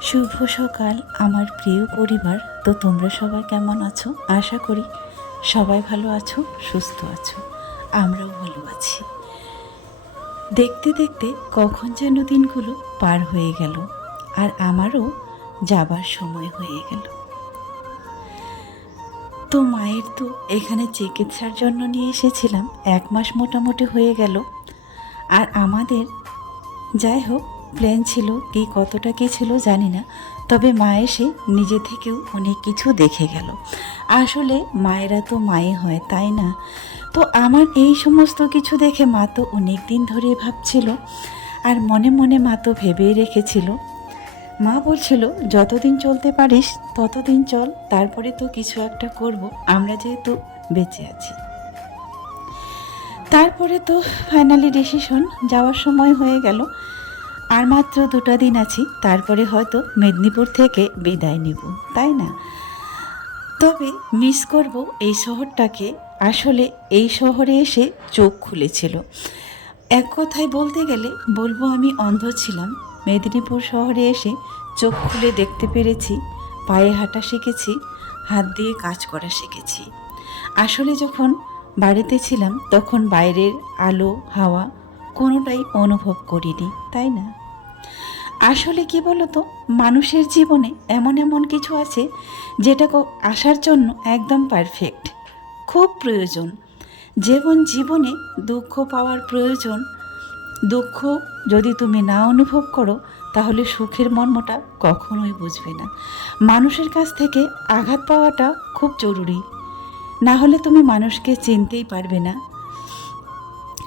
শুভ সকাল, আমার প্রিয় পরিবার। তো তোমরা সবাই কেমন আছো? আশা করি সবাই ভালো আছো, সুস্থ আছো। আমরাও ভালো আছি। দেখতে দেখতে কখন যেন দিনগুলো পার হয়ে গেল আর আমারও যাবার সময় হয়ে গেল। তো মায়ের তো এখানে চিকিৎসার জন্য নিয়ে এসেছিলাম, এক মাস মোটামুটি হয়ে গেল। আর আমাদের, যাই হোক প্ল্যান ছিল কি কতটা কী ছিল জানি না, তবে মা এসে নিজে থেকেও অনেক কিছু দেখে গেল। আসলে মায়েরা তো মায়ে হয়, তাই না? তো আমার এই সমস্ত কিছু দেখে মা তো অনেক দিন ধরে ভাবছিল, আর মনে মনে মা তো ভেবেই রেখেছিল। মা বলছিল, যতদিন চলতে পারিস, ততদিন চল, তারপরে তো কিছু একটা করব, আমরা যেহেতু বেঁচে আছি। তারপরে তো ফাইনালি ডিসিশন যাওয়ার সময় হয়ে গেল। আর মাত্র দুটো দিন আছি, তারপরে হয়তো মেদিনীপুর থেকে বিদায় নিব, তাই না? তবে মিস করব এই শহরটাকে, আসলে এই শহরে এসে চোখ খুলেছিল। এক কথায় বলতে গেলে বলব আমি অন্ধ ছিলাম, মেদিনীপুর শহরে এসে চোখ খুলে দেখতে পেরেছি, পায়ে হাঁটা শিখেছি, হাত দিয়ে কাজ করা শিখেছি। আসলে যখন বাড়িতে ছিলাম, তখন বাইরের আলো, হাওয়া কোনোটাই অনুভব করিনি, তাই না? আসলে কি বলতো, মানুষের জীবনে এমন এমন কিছু আছে যেটা আসার জন্য একদম পারফেক্ট খুব প্রয়োজন। যেমন জীবনে দুঃখ পাওয়ার প্রয়োজন। দুঃখ যদি তুমি না অনুভব করো, তাহলে সুখের মর্মটা কখনোই বুঝবে না। মানুষের কাছ থেকে আঘাত পাওয়াটা খুব জরুরি। না হলে তুমি মানুষকে চিনতেই পারবে না।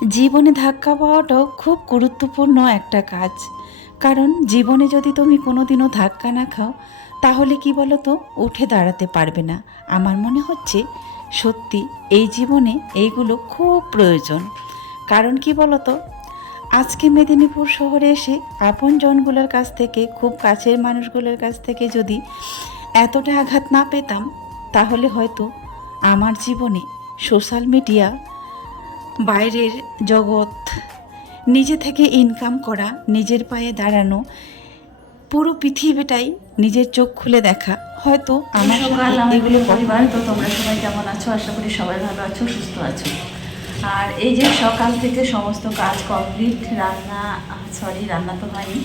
জীবনে ধাক্কা পাওয়াটাও খুব গুরুত্বপূর্ণ একটা কাজ। কারণ জীবনে যদি তুমি কোনোদিনও ধাক্কা না খাও, তাহলে কি বলো তো উঠে দাঁড়াতে পারবে না। আমার মনে হচ্ছে সত্যি এই জীবনে এইগুলো খুব প্রয়োজন। কারণ কি বলো তো আজকে মেদিনীপুর শহরে এসে আপন জনগুলোর কাছ থেকে, খুব কাছের মানুষগুলোর কাছ থেকে যদি এতটা আঘাত না পেতাম, তাহলে হয়তো আমার জীবনে সোশ্যাল মিডিয়া, বাইরের জগৎ নিজে থেকে ইনকাম করা নিজের পায়ে দাঁড়ানো পুরো পৃথিবীটাই নিজের চোখ খুলে দেখা। হয়তো আমার সকাল এগুলো পরিবার তো তোমরা সবাই কেমন আছো? আশা করি সবাই ভালো আছো সুস্থ আছো। আর এই যে সকাল থেকে সমস্ত কাজ কমপ্লিট রান্না সরি রান্না তো হয়নি।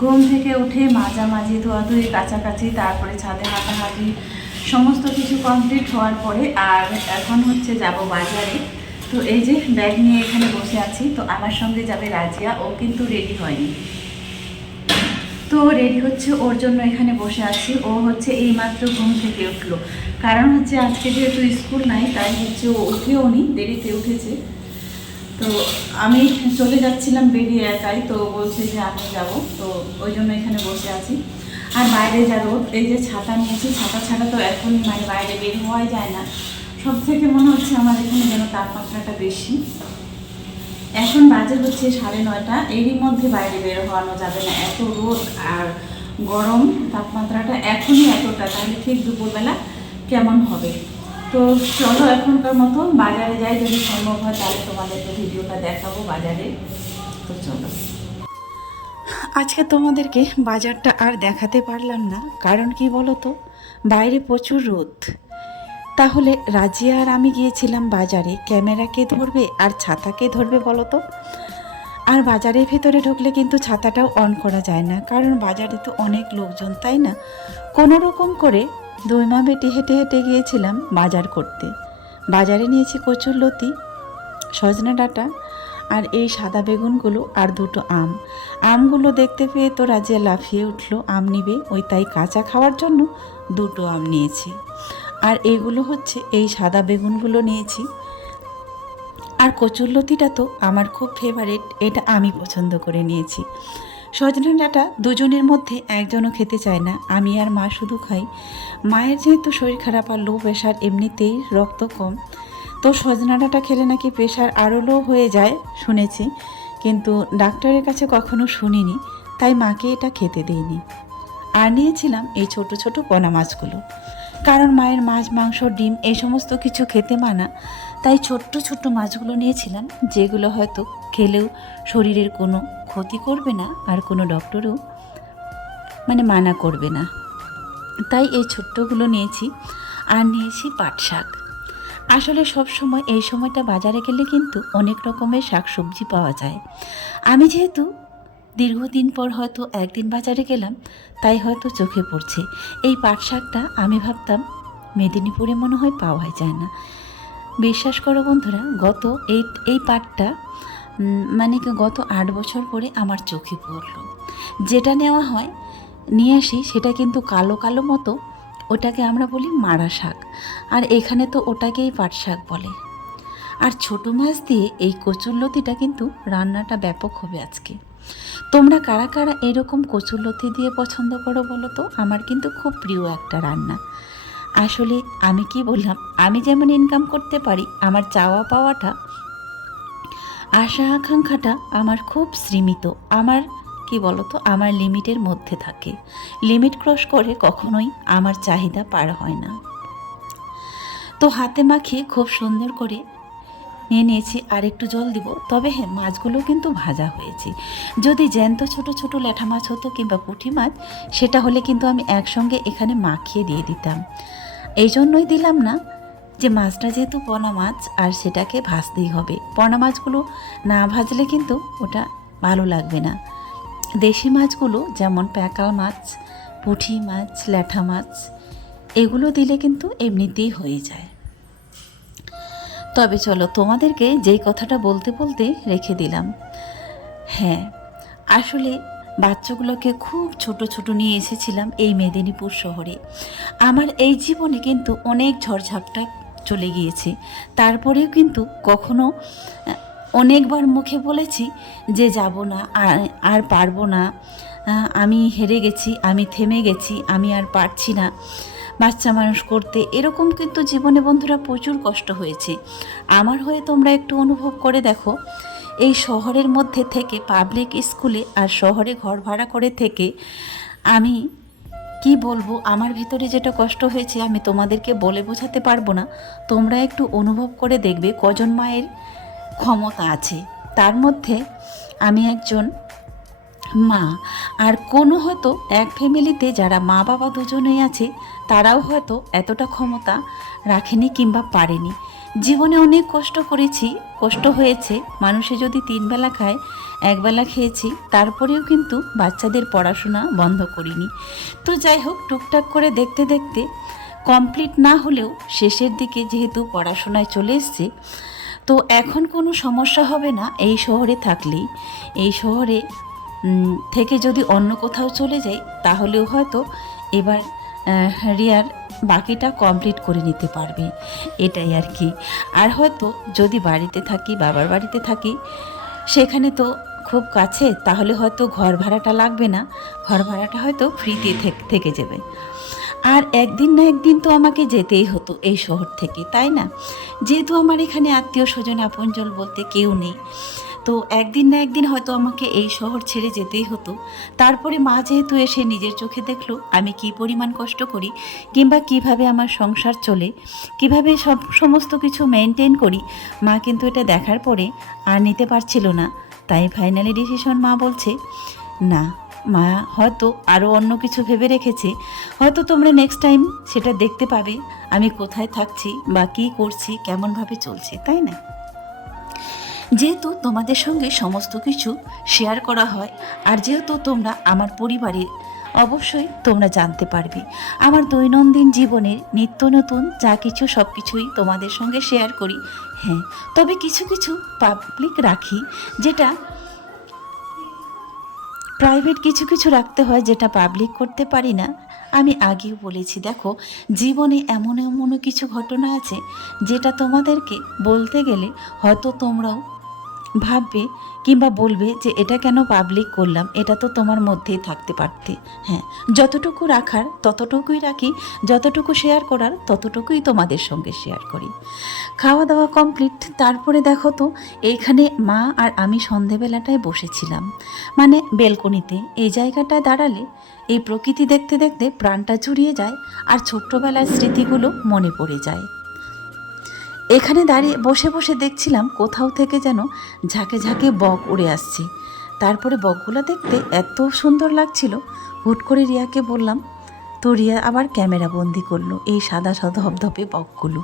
ঘুম থেকে উঠে মাঝামাঝি ধোয়াধুয়ি কাছাকাছি তারপরে ছাদে হাঁটাহাঁটি সমস্ত কিছু কমপ্লিট হওয়ার পরে আর এখন হচ্ছে যাব বাজারে। তো এই যে ব্যাগ নিয়ে এখানে বসে আছি, তো আমার সঙ্গে যাবে রাজিয়া, ও কিন্তু রেডি হয়নি। তো রেডি হচ্ছে, ওর জন্য এখানে বসে আছি। ও হচ্ছে এইমাত্র ঘুম থেকে উঠল। কারণ হচ্ছে আজকে যেহেতু স্কুল নাই, তাই হচ্ছে ও উঠেও নি, দেরিতে উঠেছে। তো আমি চলে যাচ্ছিলাম বেরিয়ে একাই, তো বলছে যে আমি যাব, তো ওই জন্য এখানে বসে আছি। আর বাইরে যা রোদ, এই যে ছাতা নিয়েছি, ছাতা ছাড়া তো এখন মানে বাইরে বের হওয়াই যায় না। সব থেকে মনে হচ্ছে আমার এখানে যেন তাপমাত্রাটা বেশি। এখন বাজে হচ্ছে সাড়ে নয়টা, এরই মধ্যে বাইরে বের হওয়ানো যাবে না। এত রোদ আর গরম, তাপমাত্রাটা এখনই এতটা, তাহলে ঠিক দুপুরবেলা কেমন হবে? তো চলো এখনকার মতো বাজারে যাই, যদি সম্ভব হয় তাহলে তোমাদেরকে ভিডিওটা দেখাবো বাজারে। তো চলো। আজকে তোমাদেরকে বাজারটা আর দেখাতে পারলাম না, কারণ কি বলো তো বাইরে প্রচুর রোদ। তাহলে রাজিয়া আর আমি গিয়েছিলাম বাজারে। ক্যামেরাকে ধরবে আর ছাতাকে ধরবে বলো তো? আর বাজারের ভেতরে ঢুকলে কিন্তু ছাতাটাও অন করা যায় না, কারণ বাজারে তো অনেক লোকজন, তাই না? কোনো রকম করে দুই মা বেটি হেঁটে হেঁটে গিয়েছিলাম বাজার করতে। বাজারে নিয়েছি কচুর লতি, সজনে ডাঁটা আর এই সাদা বেগুনগুলো আর দুটো আম। আমগুলো দেখতে পেয়ে তো রাজিয়া লাফিয়ে উঠল, আম নিবে। ওই তাই কাঁচা খাওয়ার জন্য দুটো আম নিয়েছি। আর এগুলো হচ্ছে এই সাদা বেগুনগুলো নিয়েছি। আর কচুরলতিটা তো আমার খুব ফেভারিট এটা আমি পছন্দ করে নিয়েছি। সজনে ডাঁটা দুজনের মধ্যে একজনও খেতে চায় না, আমি আর মা শুধু খাই। মায়ের যেহেতু শরীর খারাপ আর লো প্রেশার এমনিতেই রক্ত কম, তো সজনা ডাঁটা খেলে নাকি প্রেশার আরও লো হয়ে যায় শুনেছি। কিন্তু ডাক্তারের কাছে কখনো শুনিনি, তাই মাকে এটা খেতে দেইনি। আর নিয়েছিলাম এই ছোট ছোট পোনা মাছগুলো। কারণ মায়ের মাছ, মাংস, ডিম এই সমস্ত কিছু খেতে মানা তাই ছোট্ট ছোট্ট মাছগুলো নিয়েছিলাম, যেগুলো হয়তো খেলেও শরীরের কোনো ক্ষতি করবে না আর কোনো ডক্টরও মানে মানা করবে না। তাই এই ছোট্টগুলো নিয়েছি আর নিয়েছি পাট শাক। আসলে সব সময় এই সময়টা বাজারে গেলে কিন্তু অনেক রকমের শাক সবজি পাওয়া যায়। আমি যেহেতু দীর্ঘদিন পর হয়তো একদিন বাজারে গেলাম, তাই হয়তো চোখে পড়ছে। এই পাট শাকটা আমি ভাবতাম মেদিনীপুরে মনে হয় পাওয়া যায় না। বিশ্বাস করো বন্ধুরা, গত এই এই পাটটা মানে গত আট বছর পরে আমার চোখে পড়ল। যেটা নেওয়া হয়, নিয়ে আসি, সেটা কিন্তু কালো কালো মতো, ওটাকে আমরা বলি মারা শাক। আর এখানে তো ওটাকেই পাট শাক বলে। আর ছোটো মাছ দিয়ে এই কচুরলতিটা কিন্তু রান্নাটা ব্যাপক হবে আজকে। তোমরা কারা কারা এরকম কচুরলতি দিয়ে পছন্দ করো বলো তো? আমার কিন্তু খুব প্রিয় একটা রান্না। আসলে আমি কি বললাম? আমি যেমন ইনকাম করতে পারি, আমার চাওয়া পাওয়াটা, আশা আকাঙ্ক্ষাটা আমার খুব সীমিত। আমার, কি বলতো? আমার লিমিটের মধ্যে থাকে। লিমিট ক্রস করে কখনোই আমার চাহিদা পার হয় না। তো হাতে মাখিয়ে খুব সুন্দর করে নিয়ে নিয়েছি, আর একটু জল দিব। তবে হ্যাঁ মাছগুলো কিন্তু ভাজা হয়েছে। যদি জ্যান্ত ছোট ছোট ল্যাঠা মাছ হতো কিংবা পুঁটি মাছ, সেটা হলে কিন্তু আমি একসঙ্গে এখানে মাখিয়ে দিয়ে দিতাম। এই জন্যই দিলাম না যে মাছটা যেহেতু পোনা মাছ, আর সেটাকে ভাজতেই হবে। পোনা মাছগুলো না ভাজলে কিন্তু ওটা ভালো লাগবে না। দেশি মাছগুলো যেমন প্যাকাল মাছ, পুঁটি মাছ, ল্যাঠা মাছ, এগুলো দিলে কিন্তু এমনিতেই হয়ে যায়। তবে চলো তোমাদেরকে যেই কথাটা বলতে বলতে রেখে দিলাম। হ্যাঁ আসলে বাচ্চাগুলোকে খুব ছোট ছোট নিয়ে এসেছিলাম এই মেদিনীপুর শহরে। আমার এই জীবনে কিন্তু অনেক ঝড়ঝাপটা চলে গিয়েছে। তারপরেও কিন্তু কখনো অনেকবার মুখে বলেছি যে যাব না, আর আর পারব না। আমি হেরে গেছি, আমি থেমে গেছি, আমি আর পারছি না। বাচ্চা মানুষ করতে এরকম কিন্তু জীবনে বন্ধুরা প্রচুর কষ্ট হয়েছে। আমার হয়ে তোমরা একটু অনুভব করে দেখো, এই শহরের মধ্যে থেকে পাবলিক স্কুলে আর শহরে ঘর ভাড়া করে থেকে আমি কি বলব, আমার ভিতরে যেটা কষ্ট হয়েছে আমি তোমাদেরকে বলে বোঝাতে পারব না। তোমরা একটু অনুভব করে দেখবে কজন মায়ের ক্ষমতা আছে। তার মধ্যে আমি একজন মা, আর কোনো হয়তো এক ফ্যামিলিতে যারা মা বাবা দুজনেই আছে, তারাও হয়তো এতটা ক্ষমতা রাখেনি কিংবা পারেনি। জীবনে অনেক কষ্ট করেছি, কষ্ট হয়েছে, মানুষে যদি তিন বেলা খায় একবেলা খেয়েছি, তারপরেও কিন্তু বাচ্চাদের পড়াশোনা বন্ধ করিনি। তো যাই হোক, টুকটাক করে দেখতে দেখতে কমপ্লিট না হলেও শেষের দিকে যেহেতু পড়াশোনায় চলে এসছে, তো এখন কোনো সমস্যা হবে না এই শহরে থাকলেই। এই শহরে থেকে যদি অন্য কোথাও চলে যাই, তাহলেও হয়তো এবার রিয়ার বাকিটা কমপ্লিট করে নিতে পারবে। এটাই আর কি। আর হয়তো যদি বাড়িতে থাকি, বাবার বাড়িতে থাকি, সেখানে তো খুব কাছে, তাহলে হয়তো ঘর ভাড়াটা লাগবে না। ঘর ভাড়াটা হয়তো ফ্রিতে থেক- যাবে। আর একদিন না একদিন তো আমাকে যেতেই হতো এই শহর থেকে, তাই না? যেহেতু আমার এখানে আত্মীয় স্বজন আপনজন বলতে কেউ নেই। তো একদিন না একদিন হয়তো আমাকে এই শহর ছেড়ে যেতেই হতো। তারপরে মা যেহেতু এসে নিজের চোখে দেখল, আমি কি পরিমাণ কষ্ট করি কিংবা কীভাবে আমার সংসার চলে, কীভাবে সব সমস্ত কিছু মেনটেন করি, মা কিন্তু এটা দেখার পরে আর নিতে পারছিল না। তাই ফাইনালি ডিসিশন মা বলছে, না, মা হয়তো আরও অন্য কিছু ভেবে রেখেছে। হয়তো তোমরা নেক্সট টাইম সেটা দেখতে পাবে, আমি কোথায় থাকছি বা কী করছি, কেমনভাবে চলছে, তাই না? যেহেতু তোমাদের সঙ্গে সমস্ত কিছু শেয়ার করা হয়, আর যেহেতু তোমরা আমার পরিবারের অবশ্যই তোমরা জানতে পারবে। আমার দৈনন্দিন জীবনের নিত্য নতুন যা কিছু সব কিছুই তোমাদের সঙ্গে শেয়ার করি। হ্যাঁ তবে কিছু কিছু পাবলিক রাখি, যেটা প্রাইভেট কিছু কিছু রাখতে হয় যেটা পাবলিক করতে পারি না। আমি আগেও বলেছি, দেখো, জীবনে এমন এমনও কিছু ঘটনা আছে, যেটা তোমাদেরকে বলতে গেলে হয়তো তোমরাও ভাববে কিংবা বলবে যে, এটা কেন পাবলিক করলাম? এটা তো তোমার মধ্যেই থাকতে পারতে। হ্যাঁ যতটুকু রাখার, ততটুকুই রাখি, যতটুকু শেয়ার করার, ততটুকুই তোমাদের সঙ্গে শেয়ার করি। খাওয়া দাওয়া কমপ্লিট তারপরে দেখো তো, এইখানে মা আর আমি সন্ধেবেলাটায় বসেছিলাম। মানে বেলকনিতে, এই জায়গাটায় দাঁড়ালে, এই প্রকৃতি দেখতে দেখতে প্রাণটা জুড়িয়ে যায় আর ছোট্টবেলার স্মৃতিগুলো মনে পড়ে যায়। এখানে দাঁড়িয়ে বসে বসে দেখছিলাম কোথাও থেকে যেন ঝাঁকে ঝাঁকে বক উড়ে আসছে। তারপরে বকগুলো দেখতে এত সুন্দর লাগছিল। হুট করে রিয়াকে বললাম, তো রিয়া আবার ক্যামেরা বন্দি করল এই সাদা সাদা ধপধপে বকগুলো।